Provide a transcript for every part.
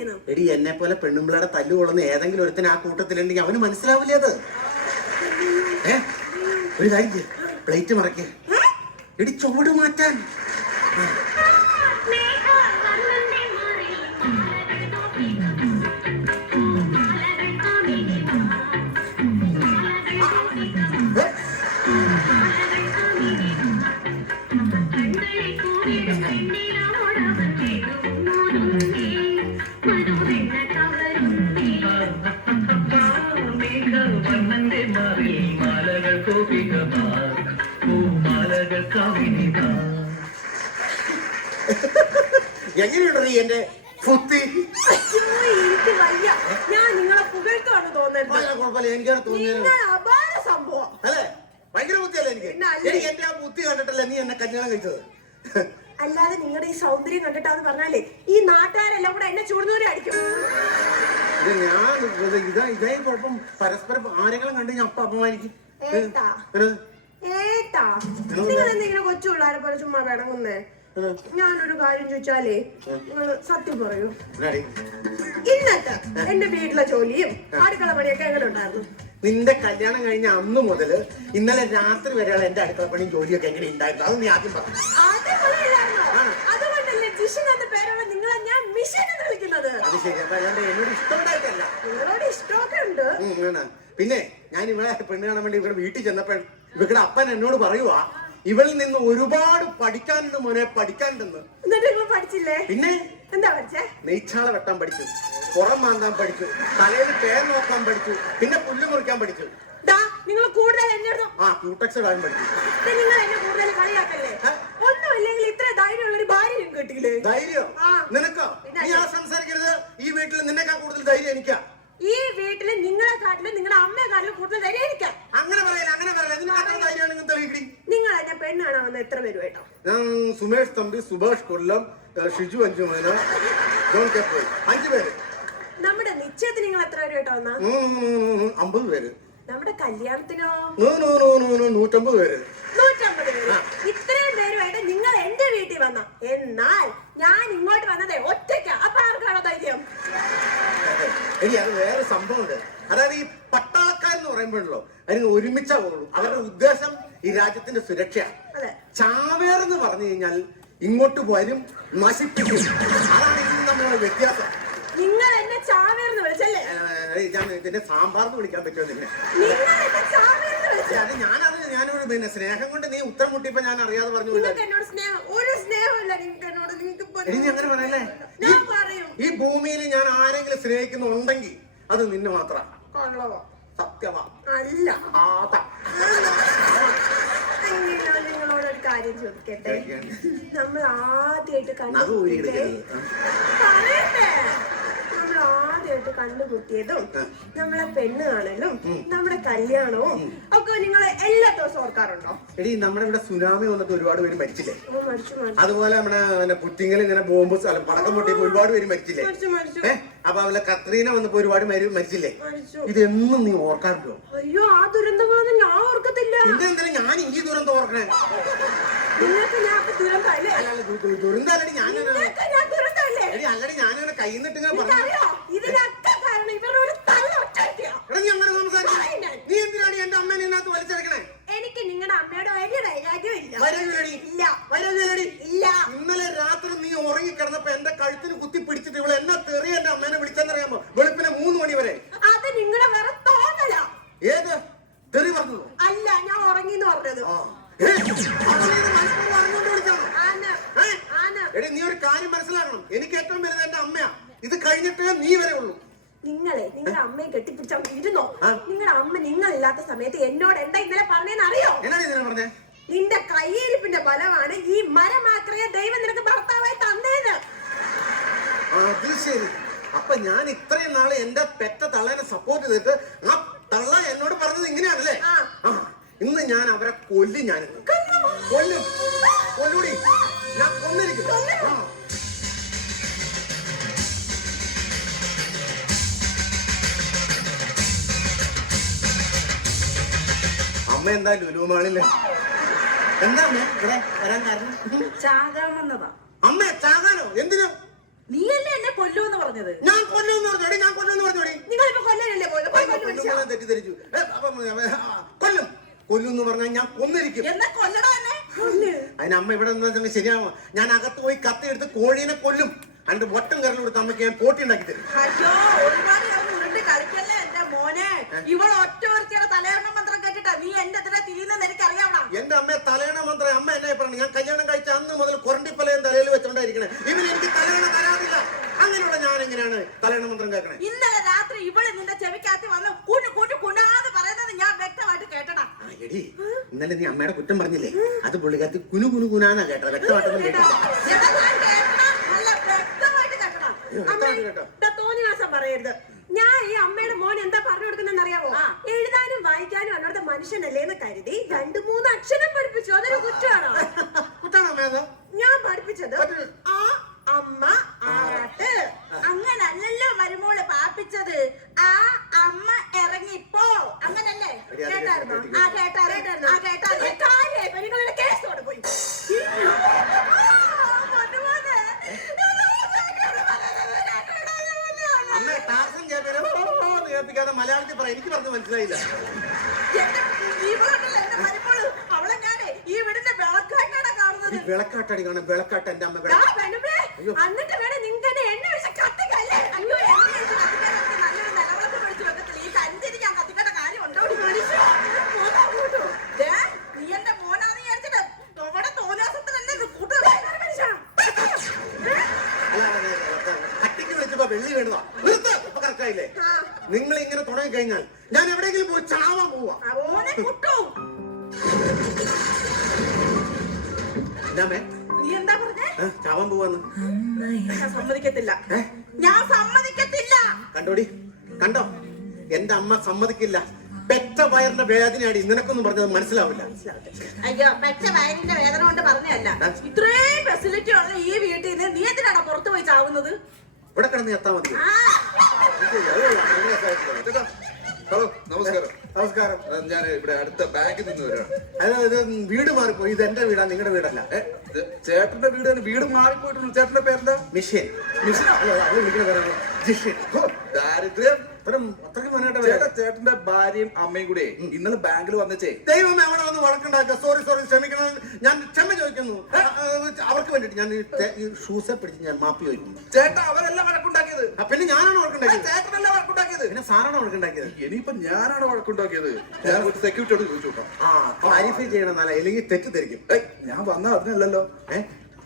മനസ്സിലായില്ലേന്ന്? എടി എന്നെ പോലെ പെണ്ണുമ്പിളയുടെ തല്ലുകൊള്ളുന്ന ഏതെങ്കിലും ഒരുത്തിന് ആ കൂട്ടത്തിലുണ്ടെങ്കിൽ അവന് മനസ്സിലാവില്ലേ അത്? ഒരു കാര്യം പ്ലേറ്റ് മറക്കേ എടി ചുവട് മാറ്റാൻ. എങ്ങനെയുണ്ട് നീ എന്റെ ഫുത്തി? എനിക്ക് വയ്യ. ഞാൻ നിങ്ങളെ പുകഴ്ത്താണ് തോന്നുന്നത്. അപാര സംഭവം അല്ലേ? ഭയങ്കര ബുദ്ധിയല്ലേ എനിക്ക്? എനിക്ക് എന്റെ ആ ബുദ്ധി കണ്ടിട്ടല്ലേ നീ എന്നെ കല്യാണം കഴിച്ചത്. അല്ലാതെ നിങ്ങളുടെ ഈ സൗന്ദര്യം കണ്ടിട്ടാന്ന് പറഞ്ഞാലേ ഈ നാട്ടുകാരെല്ലാം കൂടെ എന്നെ ചൂടുന്നവരെ അടിക്കും. ഞാൻ ഇതേ കുഴപ്പം. പരസ്പരം ആരെങ്കിലും കണ്ടു ഞാൻ അപ്പ അപമാനിക്കും. നിങ്ങൾ എന്തെങ്കിലും കൊച്ചു പിള്ളേരെ പോലെ ചുമ്മാ വേണമെന്നേ. ഞാനൊരു കാര്യം ചോദിച്ചാലേ നിങ്ങൾ സത്യം പറയൂ. ഇന്നത്തെ എന്റെ വീട്ടിലെ ജോലിയും അടുക്കള പണിയൊക്കെ എങ്ങനെ ഉണ്ടായിരുന്നു? നിന്റെ കല്യാണം കഴിഞ്ഞ അന്ന് മുതൽ ഇന്നലെ രാത്രി വരെയുള്ള എന്റെ അടുക്കള പണിയും ജോലിയൊക്കെ എങ്ങനെ ഉണ്ടായിരുന്നു? അത് നീ ആദ്യം പറഞ്ഞു. അതുകൊണ്ടല്ലേ ജിഷൻ എന്ന പേരോടെ നിങ്ങളെ ഞാൻ മിഷൻ എന്ന് വിളിക്കുന്നത്. അത് ശരി. അപ്പൊ അല്ലാണ്ട് എന്നോട് ഇഷ്ടമുണ്ടായിട്ടല്ല. നിങ്ങളോട് ഇഷ്ടമൊക്കെ ഉണ്ട്. പിന്നെ ഞാൻ ഇവിടെ പെണ്ണ് കാണാൻ വേണ്ടി ഇവിടെ വീട്ടിൽ ചെന്നപ്പോ ഇവിടെ അപ്പൻ എന്നോട് പറയുവാ, ഇവളിൽ നിന്ന് ഒരുപാട് പഠിക്കാനുണ്ട് മോനെ, പഠിക്കാനുണ്ടെന്ന്. എന്നിട്ട് നിങ്ങൾ പഠിച്ചില്ലേ? പിന്നെ എന്താ പഠിച്ചേ? നെയ്ച്ചാള വെട്ടാൻ പഠിച്ചു, പുറം മാന്താൻ പഠിച്ചു, തലയിൽ പേർ നോക്കാൻ പഠിച്ചു, പിന്നെ പുല്ല് മുറിക്കാൻ പഠിച്ചു. നിങ്ങൾ കൂടുതൽ ക്യൂടെക്സ് ഇടാൻ പഠിച്ചു. നിങ്ങൾ എന്നെ കൂടുതൽ കളിയാക്കല്ലേ? ഒന്നുമില്ലെങ്കിൽ ഇത്ര ധൈര്യമുള്ളൊരു ഭാര്യ കിട്ടിയില്ലേ? ധൈര്യം നിനക്കോ? നീ ആ സംസാരിക്കരുത്. ഈ വീട്ടിൽ നിന്നെക്കാൾ കൂടുതൽ ധൈര്യം എനിക്കാ. ഈ വീട്ടില് നിങ്ങളെക്കാട്ടിലും നിങ്ങളുടെ അമ്മയെക്കാട്ടിലും കൂടുതൽ ധൈര്യം എനിക്കാ. അങ്ങനെ പറയല, അങ്ങനെ പറയല. നിങ്ങൾ എന്നെ പെണ്ണ് കാണാൻ വന്ന എത്ര പേര് കേട്ടോ? ഞാൻ സുമേഷ് തമ്പി, സുഭാഷ് കൊല്ലം, ഷിജു അഞ്ചുമേന, 5 പേര്. നമ്മുടെ നിശ്ചയത്തിന് നിങ്ങൾ എത്ര പേര് കേട്ടോ വന്നാ? 50 പേര്. നമ്മുടെ കല്യാണത്തിനോ? 150 പേര്. 150 പേര്. ഇത്രയും പേരുമായിട്ട് നിങ്ങൾ എന്റെ വീട്ടിൽ വന്ന. എന്നാൽ ഞാൻ ഇങ്ങോട്ട് വന്നതേ ഒറ്റയ്ക്കാ. അപ്പൊ ആർക്കാണോ ധൈര്യം? ഇനി അത് വേറെ സംഭവമുണ്ട്. അതായത് ഈ പട്ടാളക്കാരെന്ന് പറയുമ്പോഴല്ലോ അതിന് ഒരുമിച്ചാ പോകുള്ളൂ. അവരുടെ ഉദ്ദേശം ഈ രാജ്യത്തിന്റെ സുരക്ഷയാണ്. ചാവേറെന്ന് പറഞ്ഞു കഴിഞ്ഞാൽ ഇങ്ങോട്ട് വരും, നശിപ്പിക്കും. അതാണ് ഇതിന് നമ്മുടെ വ്യത്യാസം. നിങ്ങൾ എന്നെ ചാവേർന്ന് വിളിച്ചല്ലേ? ഞാൻ ഇതിന്റെ സാമ്പാർന്ന് വിളിക്കാൻ പറ്റുമോ നിന്നെ? ഞാനൊരു പിന്നെ സ്നേഹം കൊണ്ട് നീ ഉത്തരം മുട്ടിയപ്പോ ഞാൻ അറിയാതെ പറഞ്ഞു. അങ്ങനെ പറയല്ലേ? ഈ ഭൂമിയിൽ ഞാൻ ആരെങ്കിലും സ്നേഹിക്കുന്നുണ്ടെങ്കിൽ അത് നിന്നെ മാത്രമാണ്. സത്യമാ അല്ല? നിങ്ങളോടൊരു കാര്യം ചോദിക്കട്ടെ. നമ്മൾ ആദ്യമായിട്ട് കണ്ടുമുട്ടിയതും നമ്മളെ പെണ്ണ് കാണലും നമ്മുടെ കല്യാണവും ഒക്കെ നിങ്ങൾ എല്ലാ ദിവസവും ഓർക്കാറുണ്ടോ? എടി നമ്മുടെ ഇവിടെ സുനാമി വന്നിട്ട് ഒരുപാട് പേര് മരിച്ചില്ലേ? അതുപോലെ നമ്മുടെ പുറ്റിങ്ങൽ ഇങ്ങനെ ബോംബ് പടക്കം പൊട്ടിയപ്പോ ഒരുപാട് പേര് മരിച്ചില്ലേ? അപ്പൊ അവലെ കത്രീന വന്നപ്പോ ഒരുപാട് പേര് മരിച്ചില്ലേ? ഇതെന്നും നീ ഓർക്കാറുണ്ടോ? അയ്യോ, ആ ദുരന്തങ്ങളൊന്നും ഞാൻ ഓർക്കത്തില്ല. ഇതെന്തിനാ ഞാൻ ഈ ദുരന്തം ഓർക്കണേ? ദുരന്തല്ലടി ഞാനങ്ങനെ കൈ നിട്ടിങ്ങനെ നീ എന്തിനാണ് എന്റെ അമ്മേനെ ഇതിനകത്ത് വലിച്ചെടുക്കണേ? എനിക്ക് നിങ്ങളുടെ അമ്മയുടെ ഇന്നലെ രാത്രി നീ ഉറങ്ങിക്കിടന്നപ്പോ എന്റെ കഴുത്തിന് കുത്തി പിടിച്ചിട്ട് ഇവിടെ എന്നെ തെറിയ എന്റെ അമ്മേനെ വിളിച്ചെന്നറിയാമോ? വെളുപ്പിനെ 3 മണി വരെ. അത് നിങ്ങളുടെ വേറെ തോന്നല. ഏത് തെറി പറഞ്ഞു? അല്ല, ഞാൻ ഉറങ്ങിന്ന് പറഞ്ഞത്. എടി നീ ഒരു കാര്യം മനസ്സിലാക്കണം. എനിക്ക് ഏറ്റവും വലുത് എന്റെ അമ്മയാ. ഇത് കഴിഞ്ഞിട്ടേ നീ വരെ ഉള്ളൂ. നിങ്ങളുടെ അമ്മയെ കെട്ടിപ്പിടിച്ചാൽ ഇരുന്നോ? നിങ്ങളുടെ അമ്മ നിങ്ങളില്ലാത്ത സമയത്ത് എന്നോട് എന്താ ഇന്നലെ പറഞ്ഞെന്ന് അറിയോ? പറഞ്ഞേ? നിന്റെ കയ്യിരിപ്പിന്റെ ബലമാണ് ഈ മരമാക്രയെ ദൈവം നിനക്ക് ഭർത്താവായി തന്നേന്ന്. അത് ശരി. അപ്പൊ ഞാൻ ഇത്രയും നാളെ എന്റെ പെറ്റ തള്ളേനെ സപ്പോർട്ട് ചെയ്തിട്ട് ആ തള്ള എന്നോട് പറഞ്ഞത് ഇങ്ങനെയാണല്ലേ? ഇന്ന് ഞാൻ അവരെ കൊല്ലും. ഞാൻ കൊല്ലൂടി. ഞാൻ കൊന്നിരിക്കും. അമ്മ എന്താ ലുലുമാളില്ലേ? എന്താ അമ്മ ഇവിടെ വരാൻ കാരണം? ചാകാൻ വന്നതാ. അമ്മ ചാകാനോ? എന്തിനു? നീയല്ലേ എന്നെ കൊല്ലൂന്ന് പറഞ്ഞത്? ഞാൻ കൊല്ലുമെന്ന് പറഞ്ഞോടി, ഞാൻ കൊല്ലുമെന്ന് പറഞ്ഞോടി. നിങ്ങളിപ്പോ കൊല്ലാനല്ലേ പോയത്? തെറ്റിദ്ധരിച്ചു. കൊല്ലും കൊല്ലുന്ന് പറഞ്ഞാൽ ഞാൻ കൊന്നിരിക്കും. എന്നാ കൊല്ലടാ എന്നെ. അതിന് അമ്മ ഇവിടെ നിന്ന് ശരിയാവും. ഞാൻ അകത്ത് പോയി കത്തി എടുത്ത് കോഴീനെ കൊല്ലും. അതിന്റെ ഒട്ടം കരൽ കൊടുത്ത് അമ്മയ്ക്ക് ഞാൻ പോട്ടി ഉണ്ടാക്കി തരും. അയ്യോ, ഒരുപാട് ഉരുണ്ട് കളിക്കല്ലേ എന്റെ മോനെ. ഇവൾ ഒറ്റ ഒരുത്തിയുടെ തലയണ മന്ത്രം കേട്ടിട്ടാ നീ എന്റെ എതിരെ തിരിയുന്നെന്ന് എനിക്കറിയാവണം. എന്റെ അമ്മയെ തലയണ മന്ത്രം അമ്മ എന്നെ പറഞ്ഞു. ഞാൻ കല്യാണം കഴിച്ച അന്ന് മുതൽ കൊറണ്ടിപ്പലയും തലയിൽ വെച്ചോണ്ടായിരിക്കണേ. ഇവന് എനിക്ക് തലയണ തരാതില്ല. അങ്ങനെയുള്ള ഞാൻ എങ്ങനെയാണ് തലയണ മന്ത്രം കേൾക്കണേ? ഇന്നലെ രാത്രി ഇവള് നിന്റെ ചെവിക്കകത്ത് വന്ന് കുഞ്ഞു കുഞ്ഞു കുണാന്ന് പറയുന്നത് ഞാൻ വ്യക്തമായിട്ട് കേട്ടടാ. എടി, ഇന്നലെ നീ അമ്മയുടെ കുറ്റം പറഞ്ഞില്ലേ? അത് പുള്ളിക്കകത്ത് കുനു കുനു കുനാന്നാ കേട്ടത്. വ്യക്തമായിട്ടൊന്നും കേട്ടില്ല. തോന്നിവാസം പറയരുത്. ഞാൻ ഈ അമ്മയുടെ മോൻ എന്താ പറഞ്ഞു കൊടുക്കുന്നെന്ന് അറിയാമോ? എഴുതാനും വായിക്കാനും അന്നത്തെ മനുഷ്യനല്ലേ എന്ന് കരുതി 2-3 അക്ഷരം പഠിപ്പിച്ചു. അതൊരു കുറ്റമാണോ? കുറ്റാണോ? ഞാൻ പഠിപ്പിച്ചത് ആ അമ്മ ആറാട്ട്. അങ്ങനല്ലല്ലോ മരുമോള് പാപ്പിച്ചത്. ആ അമ്മ ഇറങ്ങിപ്പോ അങ്ങനല്ലേ? കേട്ടായിരുന്നോ? നിങ്ങളുടെ കേസോട് പോയി. അമ്മ ടാർസൻ കേൾപ്പിക്കാതെ മലയാളത്തിൽ പറ. എനിക്ക് പറഞ്ഞ് മനസ്സിലായില്ല. അവളെ ഞാനേ ഈ വീടിന്റെ വിളക്കാട്ടാണ് കാണുന്നത്. വിളക്കാട്ടടി കാണാൻ. വിളക്കാട്ട എന്റെ അമ്മ എന്നിട്ട് വേണം നിങ്ങൾക്ക് എണ്ണ ഒഴിച്ച കത്തിക്കല്ലേ? അയ്യോ, എണ്ണ ഒഴിച്ച് കത്തിക്കാനൊക്കെ നല്ലൊരു നിലവിളക്ക് മേടിച്ച് വെക്കത്തില്ല. ഈ കഞ്ചിരിക്കാൻ കത്തിക്കേണ്ട കാര്യം ഉണ്ടോ? നീ എന്റെ മോനാന്ന് വിചാരിച്ചിട്ട് അവിടെ തോന്നിയാസത്തിനല്ലേ കട്ടിക്ക് വിളിച്ചപ്പോ വെള്ളി വേണ്ടതാ. കറക്റ്റായില്ലേ? നിങ്ങൾ ഇങ്ങനെ തുടങ്ങി കഴിഞ്ഞാൽ ഞാൻ എവിടെയെങ്കിലും പോയി ചാവാൻ പോവാ. നീ എന്താ പറഞ്ഞേ? ചാവാൻ പോവാന്ന്. സമ്മതിക്കത്തില്ല. ഞാൻ സമ്മതിക്കത്തില്ല. കണ്ടോടി, കണ്ടോ? എന്റെ അമ്മ സമ്മതിക്കില്ല. പെറ്റ വയറിന്റെ വേദനയാണ്. നിനക്കൊന്നും പറഞ്ഞത് മനസ്സിലാവില്ല. അയ്യോ, പെറ്റ വയറിന്റെ വേദന കൊണ്ട് പറഞ്ഞല്ല. ഇത്രയും ഫെസിലിറ്റി ഉള്ള ഈ വീട്ടിൽ നിന്ന് നീ എന്തിനാണ് പുറത്തു പോയി ചാവുന്നത്? ഇവിടെ കിടന്ന് എത്താൻ മതി. ഹലോ, നമസ്കാരം. നമസ്കാരം. ഞാൻ ഇവിടെ അടുത്ത ബാങ്കിൽ നിന്ന് വരാണ്. അതായത് വീട് മാറിപ്പോയി. ഇത് എന്റെ വീടാ, നിങ്ങളുടെ വീടല്ല. ചേട്ടന്റെ വീട് മാറിപ്പോയിട്ടുണ്ട്. ചേട്ടന്റെ പേരെന്താ? മിഷ്യൻ. ദാരിദ്ര്യം. അത്രയ്ക്ക് മനോട്ട് ചേട്ടന്റെ ഭാര്യയും അമ്മയും കൂടെ ഇന്നലെ ബാങ്കിൽ വന്നേ. ദൈവമേ, അവിടെ വന്ന് വഴക്കുണ്ടാക്കുക. സോറി ക്ഷമിക്കണം. ഞാൻ ക്ഷമ ചോദിക്കുന്നു. അവർക്ക് വേണ്ടിട്ട് ഞാൻ ഈ ഷൂസെ പിടിച്ച് ഞാൻ മാപ്പി ചോദിക്കുന്നു. ചേട്ടാ, അവരെല്ലാം വഴക്കുണ്ടാക്കിയത്. പിന്നെ ഞാനാണ് വഴക്കുണ്ടാക്കിയത്. ചേട്ടനല്ല വഴക്കുണ്ടാക്കിയത്. പിന്നെ സാറാണ് വഴക്കുണ്ടാക്കിയത്. ഇനിയിപ്പോ ഞാനാണ് വഴക്കുണ്ടാക്കിയത്. ഞാൻ ഒരു സെക്യൂരിറ്റിയോട് ചോദിച്ചു നോക്കാം. ക്ലാരിഫൈ ചെയ്യണം. എന്നാലേ, അല്ലെങ്കിൽ തെറ്റിദ്ധരിക്കും. ഞാൻ വന്ന അതിനല്ലല്ലോ.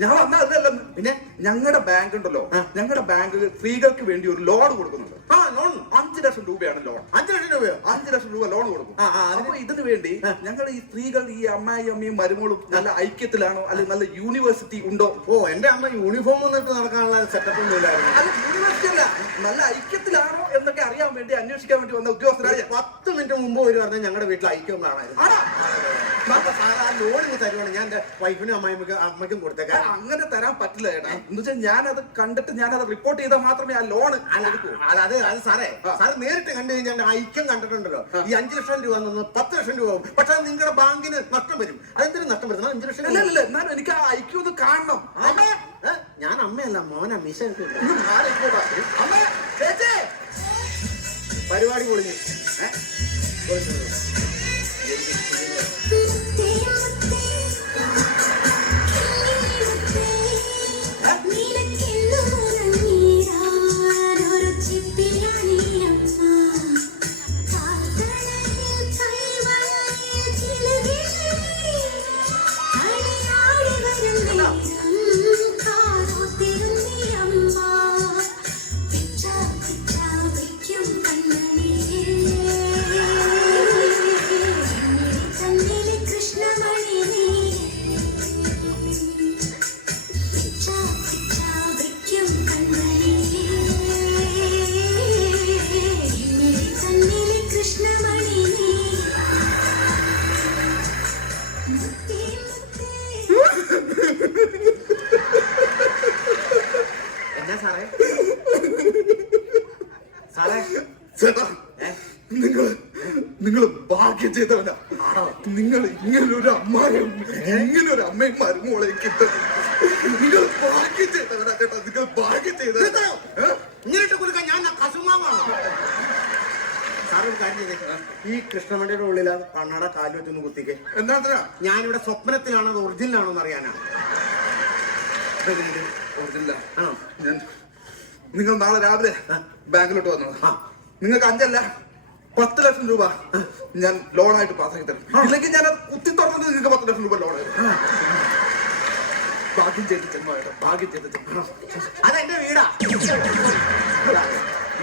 ഞാൻ വന്ന അതിനല്ലെന്ന്. പിന്നെ ഞങ്ങളുടെ ബാങ്ക് ഉണ്ടല്ലോ, ഞങ്ങളുടെ ബാങ്ക് സ്ത്രീകൾക്ക് വേണ്ടി ഒരു ലോൺ കൊടുക്കുന്നുണ്ട്. ലോൺ 5 ലക്ഷം രൂപയാണ് ലോൺ. 5 ലക്ഷം രൂപയോ? 5 ലക്ഷം രൂപ ലോൺ കൊടുക്കും. അപ്പൊ ഇതിനു വേണ്ടി ഞങ്ങൾ ഈ സ്ത്രീകൾ, ഈ അമ്മയും മരുമോളും നല്ല ഐക്യത്തിലാണോ, അല്ലെങ്കിൽ നല്ല യൂണിവേഴ്സിറ്റി ഉണ്ടോ? എന്റെ അമ്മ യൂണിഫോം വന്നിട്ട് നടക്കാനുള്ള സെറ്റപ്പ് ഒന്നും ഇല്ലായിരുന്നു. അല്ല, യൂണിവേഴ്സിറ്റി അല്ല, നല്ല ഐക്യത്തിലാണോ എന്നൊക്കെ അറിയാൻ വേണ്ടി, അന്വേഷിക്കാൻ വേണ്ടി വന്ന ഉദ്യോഗസ്ഥരായ 10 മിനിറ്റ് മുമ്പ് ഒരു പറഞ്ഞാൽ ഞങ്ങളുടെ വീട്ടിൽ ഐക്യം കാണായിരുന്നു. ലോൺ ഇങ്ങ് തരുവാണ്. ഞാൻ എന്റെ വൈഫിനും അമ്മയ്ക്കും കൊടുത്തേക്കാം. അങ്ങനെ തരാൻ പറ്റില്ല ചേട്ടാ. എന്ന് വെച്ചാൽ ഞാനത് കണ്ടിട്ട് ഞാനത് റിപ്പോർട്ട് ചെയ്താൽ മാത്രമേ ആ ലോൺ എടുക്കൂ. അത് സാറേ നേരിട്ട് കണ്ടു കഴിഞ്ഞാൽ ഐക്യം കണ്ടിട്ടുണ്ടല്ലോ. ഈ 5 ലക്ഷം രൂപ 10 ലക്ഷം രൂപ ആവും. പക്ഷെ നിങ്ങളുടെ ബാങ്കിന് നഷ്ടം വരും. അതെന്തിനും നഷ്ടം വരുന്നത്? 5 ലക്ഷം. അല്ലല്ല, എന്നാലും എനിക്ക് ആ ഐക്യം ഒന്ന് കാണണം. ഞാൻ അമ്മയല്ല, മോനാ. മിശ പരിപാടി പൊളിഞ്ഞു. നിങ്ങൾ ഭാഗ്യം ചെയ്തവനാ. നിങ്ങൾ ഇങ്ങനൊരു അമ്മയും മരുമോളെ കിട്ടും. നിങ്ങൾ ഭാഗ്യം ചെയ്തവനാ കേട്ടോ. നിങ്ങൾ ഭാഗ്യം ചെയ്തത്? ഇങ്ങനെയിട്ട് കൊടുക്കാൻ ഞാൻ കസുമാവാണ്. സാറ് ഒരു കാര്യം ചെയ്തേ, ഈ കൃഷ്ണമണിയുടെ ഉള്ളിൽ കണ്ണട കാല് വെച്ചൊന്ന് കുത്തിക്കേ. എന്താ ഞാനിവിടെ സ്വപ്നത്തിലാണോ അത് ഒറിജിനലാണോ എന്ന് അറിയാനാണ്. ആണോ? നിങ്ങൾ നാളെ രാവിലെ ബാങ്കിലോട്ട് വന്നോ. നിങ്ങൾക്ക് 5 അല്ല 10 ലക്ഷം രൂപ ഞാൻ ലോണായിട്ട് പാസ്സാക്കി തരും. ഇല്ലെങ്കിൽ ഞാൻ അത് കുത്തി തുറന്നത് നിങ്ങൾക്ക് 10 ലക്ഷം രൂപ ലോൺ തരും. ഭാഗ്യം ചെയ്ത് ജന്മമായിട്ട് ഭാഗ്യം ചെയ്ത് ജന്മ. അതെന്റെ വീടാ.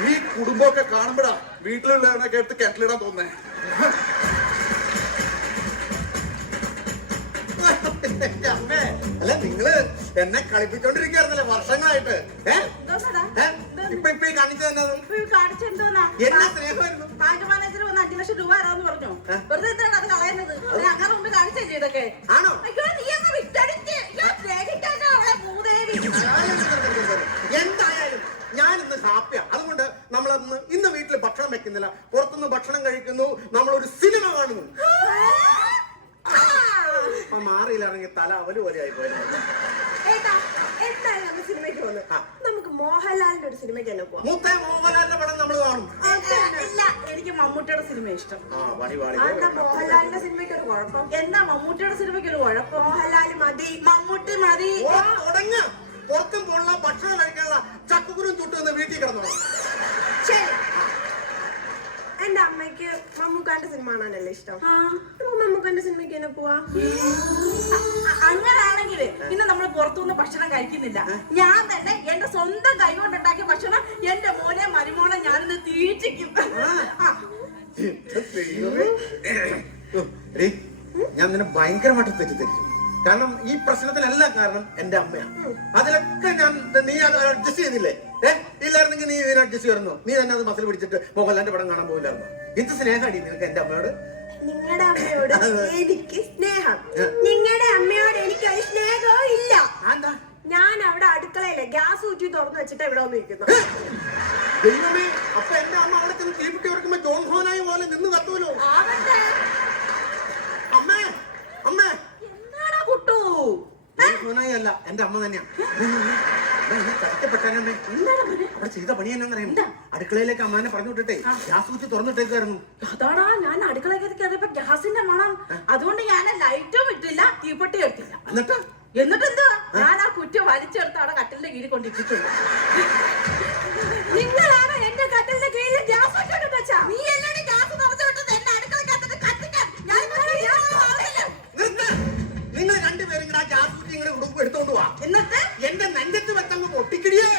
ഈ കുടുംബമൊക്കെ കാണുമ്പോഴാ വീട്ടിലുള്ളവനൊക്കെ എടുത്ത് കിണറ്റിലിടാൻ തോന്നുന്നേ. അമ്മേ, അല്ല നിങ്ങള് എന്നെ കളിപ്പിച്ചോണ്ടിരിക്കുകയായിരുന്നല്ലേ വർഷങ്ങളായിട്ട്. ഇപ്പൊ ഈ കാണിച്ചു തന്നെ എന്നാ സ്നേഹമായിരുന്നു. ബാങ്ക് മാനേജർ വന്ന് 5 ലക്ഷം രൂപ തരാമെന്ന് പറഞ്ഞു. വെറുതെ എന്തിനാണ് അത് കളയുന്നത്? അങ്ങനെ മുമ്പ് കാണിച്ചേ ചെയ്തൊക്കെ. ആണോ? അയ്യോ നീ അങ്ങ് വിട്ടടിച്ച് അവളെ ഭൂദേവി. എന്തായാലും ഞാൻ ഇന്ന് ഹാപ്പിയാ. അതുകൊണ്ട് നമ്മളന്ന് ഇന്ന് വീട്ടിൽ ഭക്ഷണം വെക്കുന്നില്ല, പുറത്തുനിന്ന് ഭക്ഷണം കഴിക്കുന്നു, നമ്മളൊരു സിനിമ കാണുന്നു. അപ്പൊ മാറിയില്ലാണെങ്കിൽ തല അവല് പോലെ ആയി പോയത്. എന്തായാലും നമ്മൾ സിനിമയ്ക്ക് പോകുന്നത്. നമുക്ക് മോഹൻലാലിന്റെ ഒരു സിനിമയ്ക്ക് തന്നെ പോവാം. മൂത്ത മോഹൻലാലിന്റെ പടം നമ്മൾ കാണും. ഇല്ല, എനിക്ക് മമ്മൂട്ടിയുടെ സിനിമ ഇഷ്ടം. മോഹൻലാലിന്റെ സിനിമയ്ക്ക് ഒരു കുഴപ്പം. എന്നാ മമ്മൂട്ടിയുടെ സിനിമയ്ക്ക് ഒരു കുഴപ്പം? മോഹൻലാല് മതി, മമ്മൂട്ടി മതി. തുടങ്ങ പുറത്തും പോലുള്ള ഭക്ഷണം കഴിക്കാനുള്ള ചക്കുകുരും ചുട്ടുവന്ന് വീട്ടിൽ കിടന്നോ. ശരി, എന്റെ അമ്മയ്ക്ക് മമ്മൂക്കാന്റെ സിനിമ കാണാനല്ലേ ഇഷ്ടം. മമ്മൂക്കാന്റെ സിനിമയ്ക്ക് തന്നെ പോവാ. അങ്ങനാണെങ്കിൽ ഇന്ന് നമ്മൾ പുറത്തുനിന്ന് ഭക്ഷണം കഴിക്കുന്നില്ല. ഞാൻ തന്നെ എന്റെ സ്വന്തം കൈ കൊണ്ടുണ്ടാക്കിയ ഭക്ഷണം എന്റെ മോനെ മരുമോനെ ഞാനിന്ന് തീറ്റിക്കും. ഞാൻ നിന്നെ ഭയങ്കരമായിട്ട് തെറ്റിദ്ധരിച്ചു. കാരണം ഈ പ്രശ്നത്തിനെല്ലാം കാരണം എന്റെ അമ്മയാണ്. അതിലൊക്കെ നീ അത് അഡ്ജസ്റ്റ് ചെയ്തില്ലേ? ഇല്ലായിരുന്നെങ്കിൽ നീ ഇതിനെ അഡ്ജസ്റ്റ് ചെയ്യുന്നു. നീ തന്നെ അത് മസിൽ പിടിച്ചിട്ട് മോഹൻലാലിന്റെ പടം കാണാൻ പോകില്ലായിരുന്നു. എന്ത് സ്നേഹമാടി നിനക്ക് എന്റെ അമ്മയോട്. നിങ്ങളുടെ അമ്മയോട് എനിക്ക് സ്നേഹം, നിങ്ങളുടെ അമ്മയോട് എനിക്ക് ഒരു സ്നേഹവും ഇല്ല. ഞാൻ അവിടെ അടുക്കളയിലെ ഗ്യാസ് ഊറ്റി തുറന്നു വെച്ചിട്ട് ഇവിടെ വന്നിരിക്കുന്നു. ദൈവമേ, അപ്പൊ എന്റെ അമ്മ അവിടെ ചെന്ന് തീപിട്ടി ഓർക്കുമ്പോ ജോൺ ഹോനായി പോലെ നിന്ന് കത്തുമല്ലോ. അമ്മേ അമ്മേ, എന്താടാ കുട്ടു? ഹോനായി അല്ല, എന്റെ അമ്മ തന്നെയാണ്. കഷ്ടപ്പെട്ടമ്മേ. അവിടെ ചെയ്ത പണി എന്നറിയാം. അടുക്കളയിലേക്ക് അമ്മാനെ പറഞ്ഞു വിട്ടിട്ടേ ഗ്യാസ് ഊറ്റി തുറന്നിട്ടേക്കായിരുന്നു. അതാടാ, ഞാൻ അടുക്കളയിലേക്ക് കയറിയപ്പോ ഗ്യാസിന്റെ മണം. അതുകൊണ്ട് ഞാൻ ലൈറ്റും ഇട്ടില്ല, തീപ്പെട്ടി എടുത്തില്ല. എന്നിട്ട് എന്താ, ഞാൻ ആ കുറ്റ വലിച്ചെടുത്ത് അവിടെ കട്ടിലിന്റെ കീഴിൽ കൊണ്ടിട്ടിട്ടുണ്ട്. നിങ്ങളാണ് എന്റെ കട്ടിലിന്റെ കീഴിൽ ഗ്യാസ് വെച്ചാ. നീ എല്ലാവരും ഗ്യാസ് തുറച്ചു വിട്ടത് എന്നെ അടുക്കളക്കകത്തിട്ട് കത്തിക്കാൻ. നിങ്ങൾ രണ്ടുപേരും കൂടെ ആ ഗ്യാസ് ഊറ്റി ഇങ്ങനെ എടുത്തോണ്ട് പോവാ. എന്നിട്ട് എന്റെ നെഞ്ചത്ത് വെച്ചങ്ങ് പൊട്ടിക്കിടിയേ.